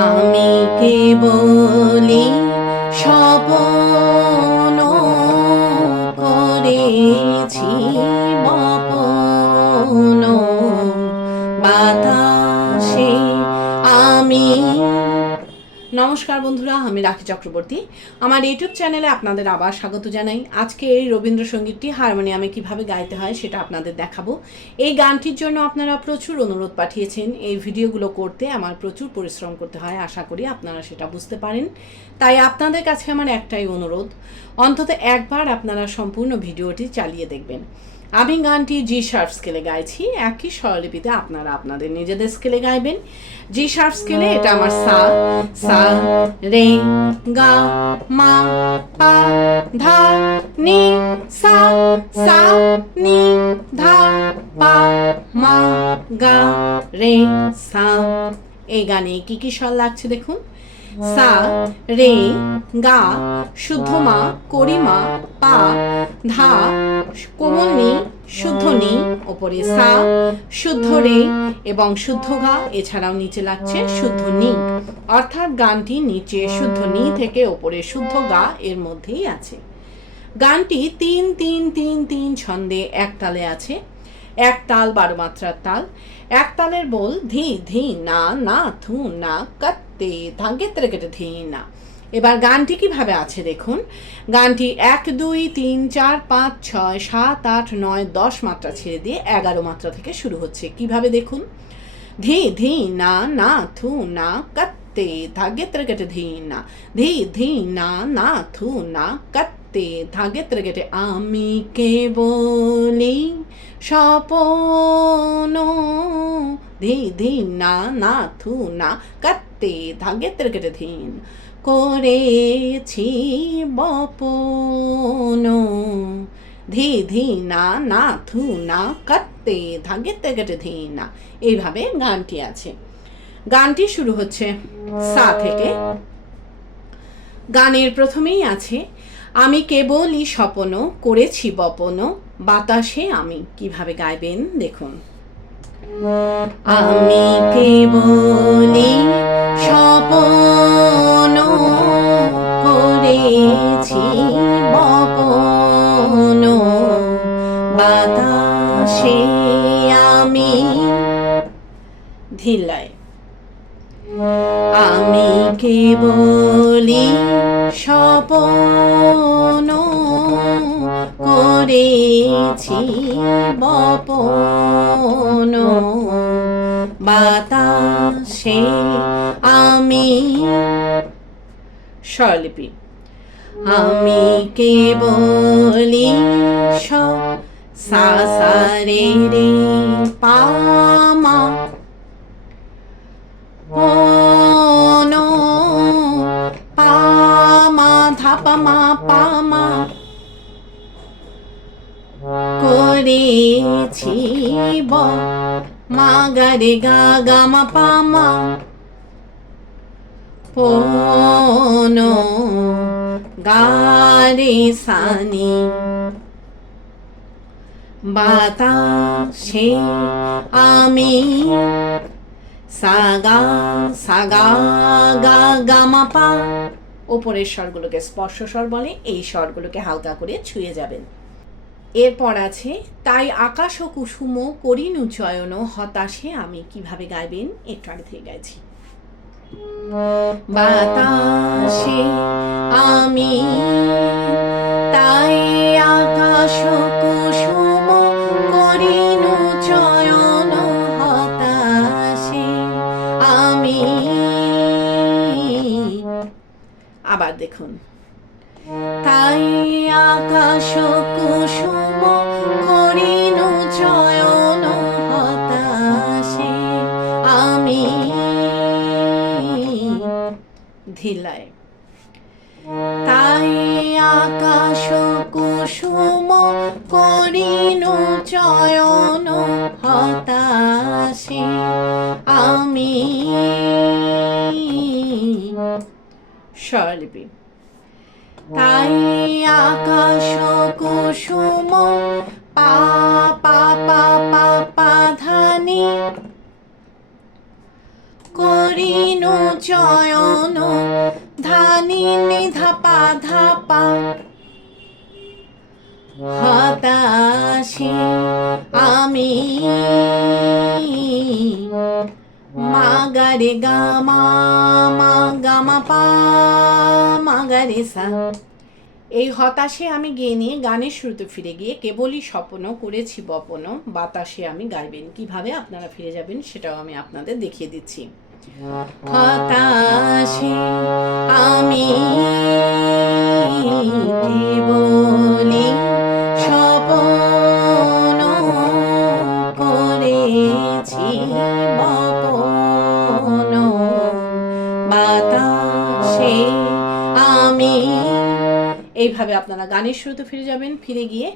আমি কেবলি স্বপন করেছি বপন বাতাসে আমি। নমস্কার বন্ধুরা, আমি রাখি চক্রবর্তী। আমার ইউটিউব চ্যানেলে আপনাদের আবার স্বাগত জানাই। আজকে এই রবীন্দ্রসঙ্গীতটি হারমোনিয়ামে কিভাবে গাইতে হয় সেটা আপনাদের দেখাবো। এই গানটির জন্য আপনারা প্রচুর অনুরোধ পাঠিয়েছেন। এই ভিডিওগুলো করতে আমার প্রচুর পরিশ্রম করতে হয়, আশা করি আপনারা সেটা বুঝতে পারেন। তাই আপনাদের কাছে আমার একটাই অনুরোধ, অন্তত একবার আপনারা সম্পূর্ণ ভিডিওটি চালিয়ে দেখবেন। আমি গানটি জি শার্প স্কেলে গাইছি, একই স্বরলিপিতে আপনারা আপনাদের নিজেদের স্কেলে গাইবেন। জি শার্প স্কেলে এটা আমার সা, সা রে গা মা পা ধা নি সা, সা নি ধা পা মা গা রে সা। এই গানে কি কি স্বর লাগছে দেখুন। সা রে গা শুদ্ধ মা করিমা পা ধা কোমল নি শুদ্ধ নি ওপরে সা শুদ্ধ রে এবং শুদ্ধ গা, এছাড়াও নিচে লাগছে শুদ্ধ নি। অর্থাৎ গানটি নিচে শুদ্ধ নি থেকে ওপরে শুদ্ধ গা এর মধ্যেই আছে। গানটি ৩-৩-৩-৩ ছন্দে এক তালে আছে। এক তাল ১২ মাত্রার তাল। এক তালের বল ধি ধি না না থু না কাত্তে ধাগে কেটে ধি না। এবার গানটি কিভাবে আছে দেখুন। গানটি ১ ২ ৩ ৪ ৫ ৬ ৭ ৮ ৯ ১০ মাত্রা ছেড়ে দিয়ে ১১ মাত্রা থেকে শুরু হচ্ছে। কিভাবে দেখুন। ধি ধি না না থু না কাত্তে ধাগে কেটে ধি না, ধি ধি না না থু না কাত্তে ধাগে কেটে আমি কেবলি স্বপন ধি ধি না না থু না কাত্তে ধাগে কেটে ধিন করেছি বপন ধি ধি না না থু না কাত্তে ধাগে কেটে ধি না। এইভাবে গানটি আছে। গানটি শুরু হচ্ছে সা থেকে। গানের প্রথমেই আছে আমি কেবলই স্বপন করেছি বপন বাতাসে আমি। কিভাবে গাইবেন দেখুন। আমি কেবলই স্বপন করেছি বপন বাতাসে আমি। ধিলায় আমি কেবলি স্বপন করেছি বপন বাতাসে আমি। স্বরলিপি আমি কেবলি সা সা রে রে পা মা পন পা মা ধা পা মা পা মা করেছি ব মা গা রে গা গা মা পা মা পন গা রে সা নি বাতাসে আমি। সাগা সাগা গা গা মা পা। ওপরের স্বরগুলোকে স্পর্শ স্বর বলে, এই স্বরগুলোকে হালকা করে ছুঁয়ে যাবেন। এরপর আছে তাই আকাশ ও কুসুম করিনু চয়ন হতাশে আমি। কিভাবে গাইবেন একটু আগে থেকে গাইছি। বাতাসে আমি তাই আকাশ কুসুম করিনু চয়ন হতাশে আমি। আবার দেখুন। তাই আকাশ কুসুম করিনু চয়ন হতাশে আমি। ধিলায় তাই আকাশ কুসুম করিনু চয়ন হতাশে আমি। স্বরলিপি তাই আকাশ কুসুম পা পা পা পা পা ধা নি করিনু চয়ন ধানি নি ধাপা ধাপা হতাশে আমি মাগারে গামা মা গামা পা মাগারে সা। এই হতাশে আমি গেয়ে নিয়ে গানের শুরুতে ফিরে গিয়ে কেবলই স্বপ্ন করেছি বপন বাতাসে আমি গাইবেন। কিভাবে আপনারা ফিরে যাবেন সেটাও আমি আপনাদের দেখিয়ে দিচ্ছি। হতাশে আমি কেবলই স্বপ্ন করেছি বপন বাতাসে আমি। এইভাবে আপনারা গানের শুরুতে ফিরে যাবেন, ফিরে গিয়ে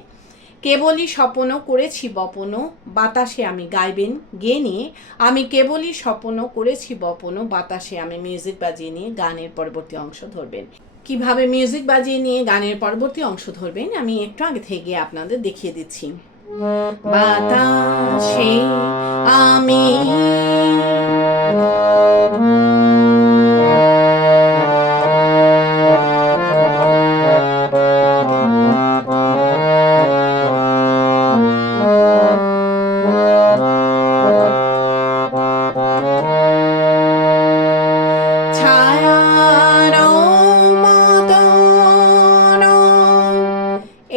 কেবলই স্বপ্ন করেছি বপন বাতাসে আমি গাইবেন। গেয়ে নিয়ে আমি কেবলই স্বপ্ন করেছি বপন বাতাসে আমি মিউজিক বাজিয়ে নিয়ে গানের পরবর্তী অংশ ধরবেন। কিভাবে মিউজিক বাজিয়ে নিয়ে গানের পরবর্তী অংশ ধরবেন আমি একটু আগে থেকে আপনাদের দেখিয়ে দিচ্ছি। বাতাসে আমি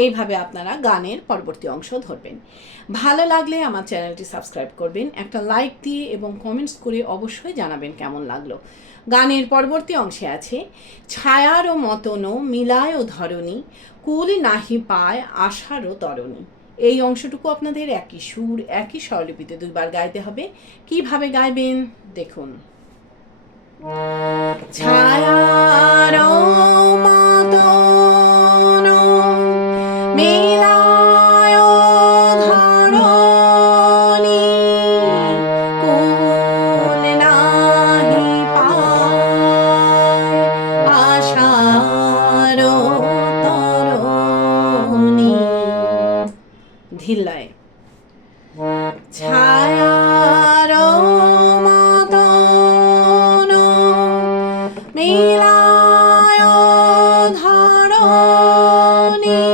এইভাবে আপনারা গানের পরবর্তী অংশ ধরবেন। ভালো লাগলে আমার চ্যানেলটি সাবস্ক্রাইব করবেন, একটা লাইক দিয়ে এবং কমেন্টস করে অবশ্যই জানাবেন কেমন লাগলো। গানের পরবর্তী অংশে আছে ছায়ারও মতনও মিলায়ও ধরণী কুল নাহি পায় আশারও তরণী। এই অংশটুকু আপনাদের একই সুর একই স্বরলিপিতে দুইবার গাইতে হবে। কিভাবে গাইবেন দেখুন। ছায়ারও মতনও মিলায়ও ধরণী কুল নাহি পায় আশারও তরণী। ধিল্লায় ছায়ারও মতনও মিলায়ও ধরণী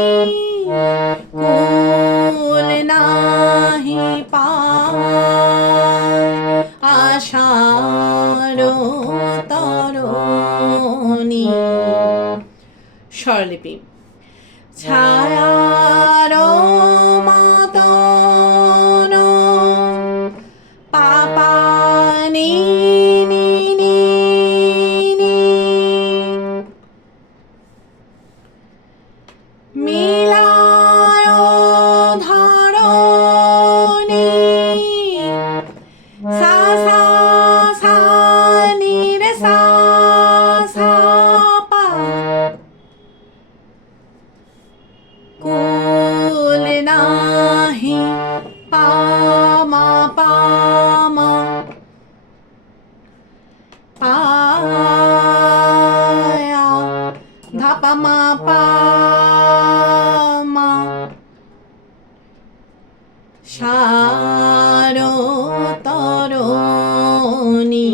কুল নাহি পায় আশারও তরণী। স্বরলিপি ছায়ারও মতনও পাপা নি নি নি নি মিলায়ও ধরণী সা সা সা নি রে সা সা পা কুল নাহি পামা পামা পায়া ধাপা মা পামা সারো তরণী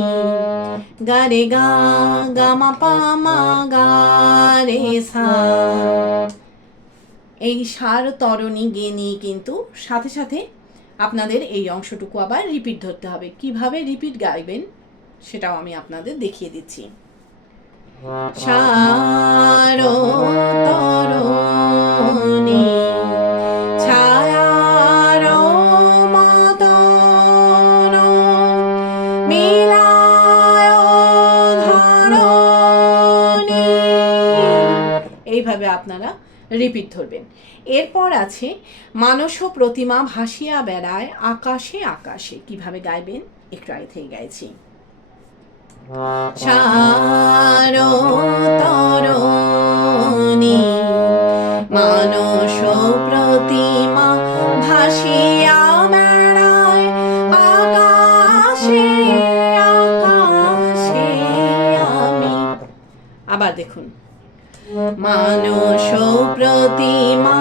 গারে গা গামা পামা গারে সা। এই সার তরণী গেয়ে নিয়ে কিন্তু সাথে সাথে আপনাদের এই অংশটুকু আবার রিপিট ধরতে হবে। কিভাবে রিপিট গাইবেন সেটাও আমি আপনাদের দেখিয়ে দিচ্ছি। সার তরণী ছায়ার মতনও মিলায়ও ধরণী। এইভাবে আপনারা রিপিট ধরবেন। এরপর আছে মানস প্রতিমা ভাসিয়া বেড়ায় আকাশে আকাশে। কিভাবে গাইবেন একটু আগে থেকে গাইছি। সার তরণী মানস প্রতিমা ভাসিয়া বেড়ায় আকাশে আকাশে আমি। আবার দেখুন। মানস প্রতিমা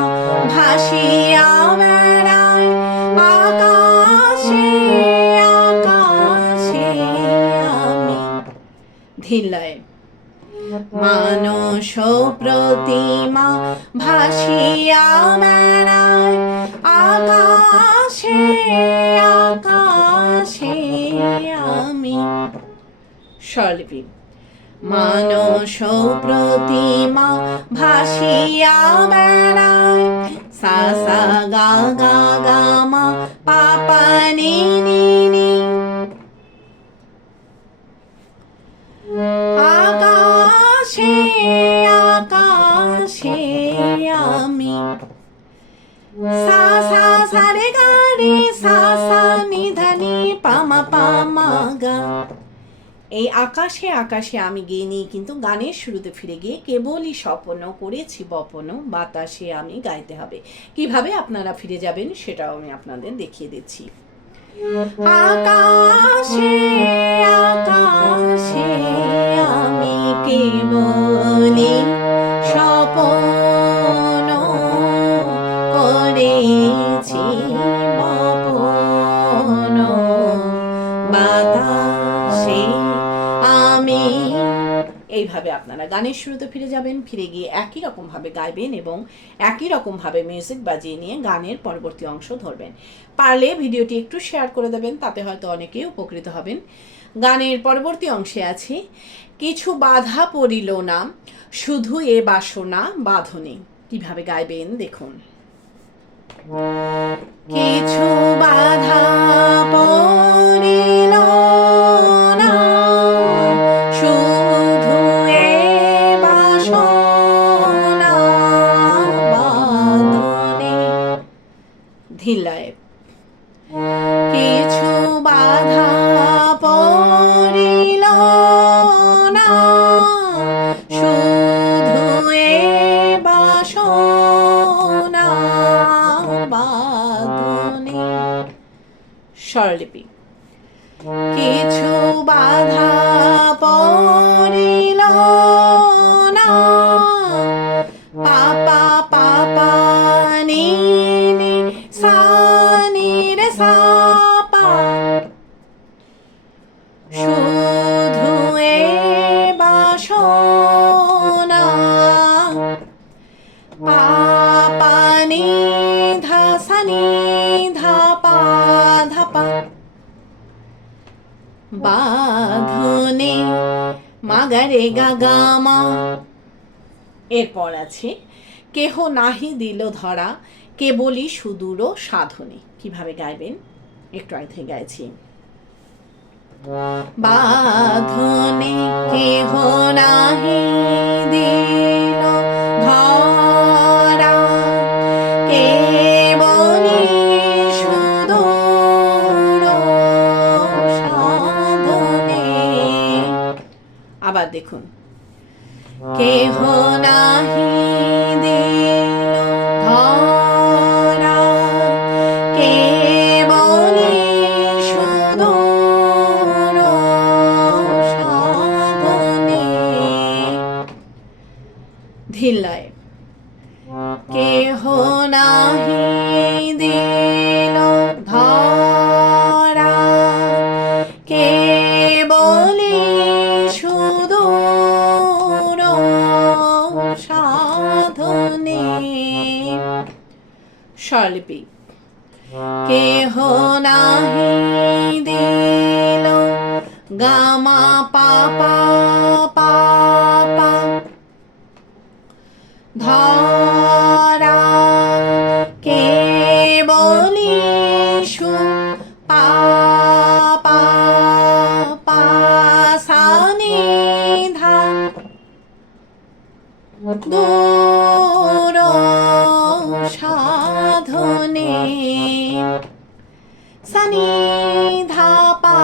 ভাসিয়া বেড়ায় আকাশে আকাশে আমি। ধিল্লয়ে মানস প্রতিমা ভাসিয়া বেড়ায় আকাশে আকাশে আমি। স্বরলিপি মানস প্রতিমা ভাসিয়া বেড়ায় সা সা গা গা গা মা পা পা নি নি নি। আকাশে আকাশে আমি সা সা সা রে গা রে সা সা নি ধা নি পা মা গা। এই আকাশে আকাশে আমি গেয়ে নিয়ে কিন্তু গানের শুরুতে ফিরে গিয়ে কেবলই স্বপ্ন করেছি বপন বাতাসে আমি গাইতে হবে। কিভাবে আপনারা ফিরে যাবেন সেটাও আমি আপনাদের দেখিয়ে দিচ্ছি। আকাশে আকাশে আমি কেবলই স্বপ্ন করেছি বপন বাতাসে আমি। এইভাবে আপনারা গানের শুরুতে ফিরে যাবেন, ফিরে গিয়ে একই রকম ভাবে গাইবেন এবং একই রকম ভাবে মিউজিক বাজিয়ে নিয়ে গানের পরবর্তী অংশ ধরবেন। পারলে ভিডিওটি একটু শেয়ার করে দেবেন, তাতে হয়তো অনেকেই উপকৃত হবেন। গানের পরবর্তী অংশে আছে কিছু বাধা পড়িল না শুধু এ বাসনা বাঁধনে। কিভাবে গাইবেন দেখুন। কিছু বাধা পড়িল না শুধু এ বাসনা বাঁধনে। ধিল্লয়ে কিছু বাধা পড়িল না শুধু এ বাসনা বাঁধনে। স্বরলিপি কিছু বাধা পড়িল না পাপা পাপা নি নি সা নি রে সা পা শুধু এ বাসনা পাপা নি ধা সা নি ধা পা ধা পা বাঁধনে মাগারে গা গা মা। এরপর আছে কেহ নাহি দিল ধরা কেবলই সুদূর সাধনে। কিভাবে গাইবেন একটু আগে গাইছি। বাঁধনে কেহ নাহি দিল ধরা কেবলই সুদূর সাধনে। আবার দেখুন কেহ নাহি দিল ধরা কেবলই সুদূর সাধনে। ধিল্লয়ে কেহ নাহি দিল ধরা কেবলই সুদূর সাধনে। স্বরলিপি কেহ নাহি দিল গামা পাপা পাপা ধরা কেবলই সু পাপা সা নি ধা দূর সাধনে। সা নি ধা পা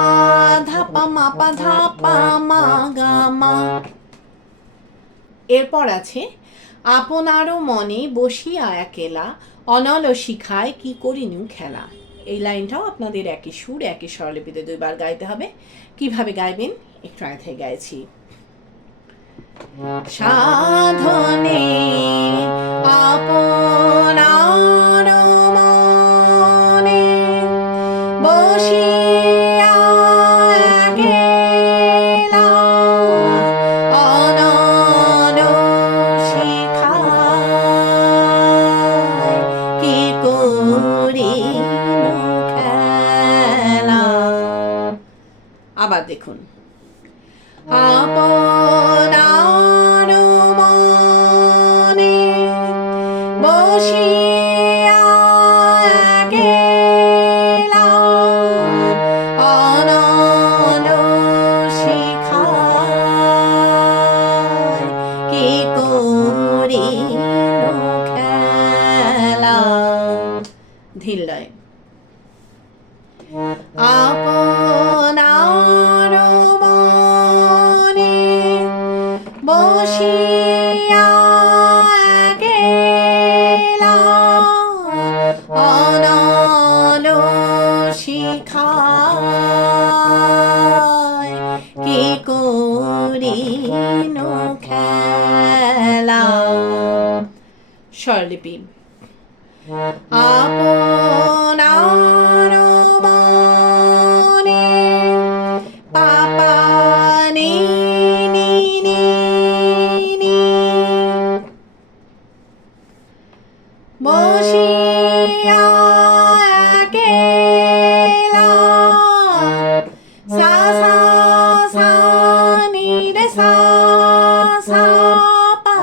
মা পা ধা পা মা গা মা। এরপর আছে আপনারও মনে বসিয়া একেলা অনল শিখায় কি করিনু খেলা। এই লাইনটাও আপনাদের একই সুর একই স্বরলিপিতে দুইবার গাইতে হবে। কিভাবে গাইবেন একটু আগে গাইছি। সাধনে আপনার মনে বসিয়া গেলা বসিয়া গেলা অনল শিখায় কি করিনু খেলা। স্বরলিপি। আপনার মনে পাপা নি নি নি নি বসিয়া গেলা সা সা সা নি রে সা সা পা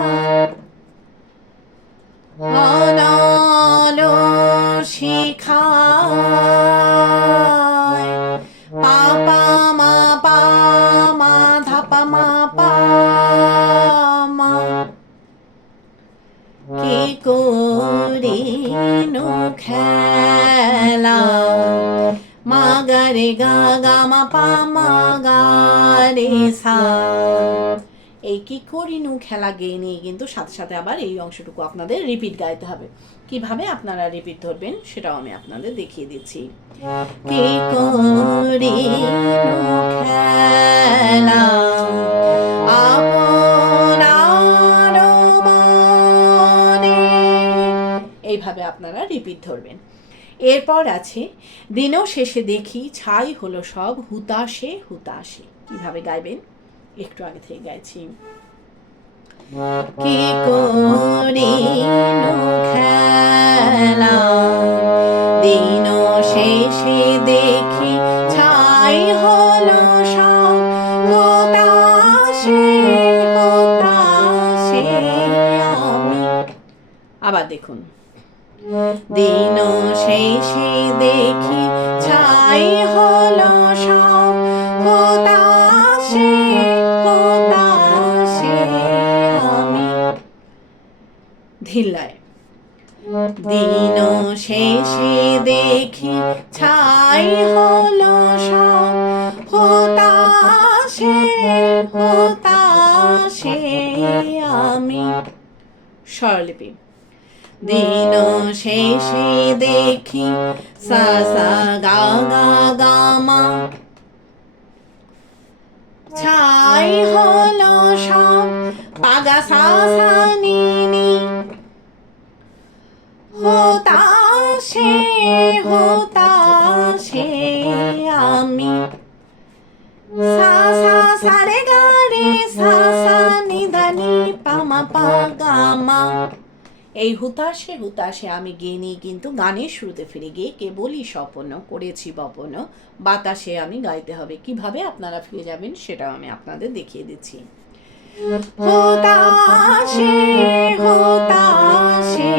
অনল শিখায় পাপা মা ধাপা মা পা মা কি করিনু খেলা মা গা রে গা গা মা পা মা গা রে সা। এই কি করিনু খেলা গেয়ে নিয়ে কিন্তু সাথে সাথে আবার এই অংশটুকু আপনাদের রিপিট গাইতে হবে। কিভাবে আপনারা রিপিট ধরবেন সেটাও আমি আপনাদের দেখিয়ে দিচ্ছি। কি করিনু খেলা আপনার মনে, এইভাবে আপনারা রিপিট ধরবেন। এরপর আছে দিনও শেষে দেখি ছাই হলো সব হুতাশে হুতাশে। কিভাবে গাইবেন একটু আগে থেকে গাইছি। কি করিনু খেলা দিন শেষে দেখি ছাই হলো সব হুতাশে হুতাশে আমি। আবার দেখুন। দিন শেষে দেখি ছাই হলো সব হুতাশে হুতাশে আমি। ধিল্লায়। দিন শেষে দেখি ছাই হলো সব হুতাশে হুতাশে আমি। স্বরলিপি। দিন শেষে দেখি সা সা গা গা গা মা ছাই হলো সব পাগা সা সা নি নি হুতাশে হুতাশে আমি। সা সা সা রে গা রে সা সা নি ধা নি পা মা পা গা মা। এই হুতাশে হুতাশে আমি গেয়ে নিয়ে কিন্তু গানের শুরুতে ফিরে গিয়ে কেবলই স্বপ্ন করেছি বপন বাতাসে আমি গাইতে হবে। কিভাবে আপনারা ফিরে যাবেন সেটাও আমি আপনাদের দেখিয়ে দিচ্ছি। হুতাশে হুতাশে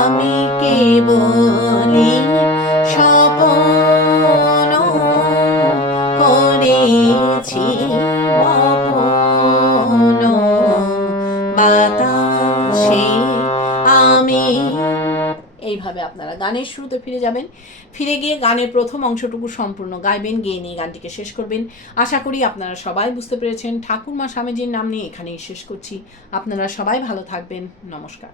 আমি কেবলই স্বপ্ন করেছি বপন বাতাসে আমি। এইভাবে আপনারা গানের শুরুতে ফিরে যাবেন। ফিরে গিয়ে গানের প্রথম অংশটুকু সম্পূর্ণ গাইবেন, গেয়ে নিয়ে গানটিকে শেষ করবেন। আশা করি আপনারা সবাই বুঝতে পেরেছেন। ঠাকুরমা স্বামীজির নাম নিয়ে এখানেই শেষ করছি। আপনারা সবাই ভালো থাকবেন। নমস্কার।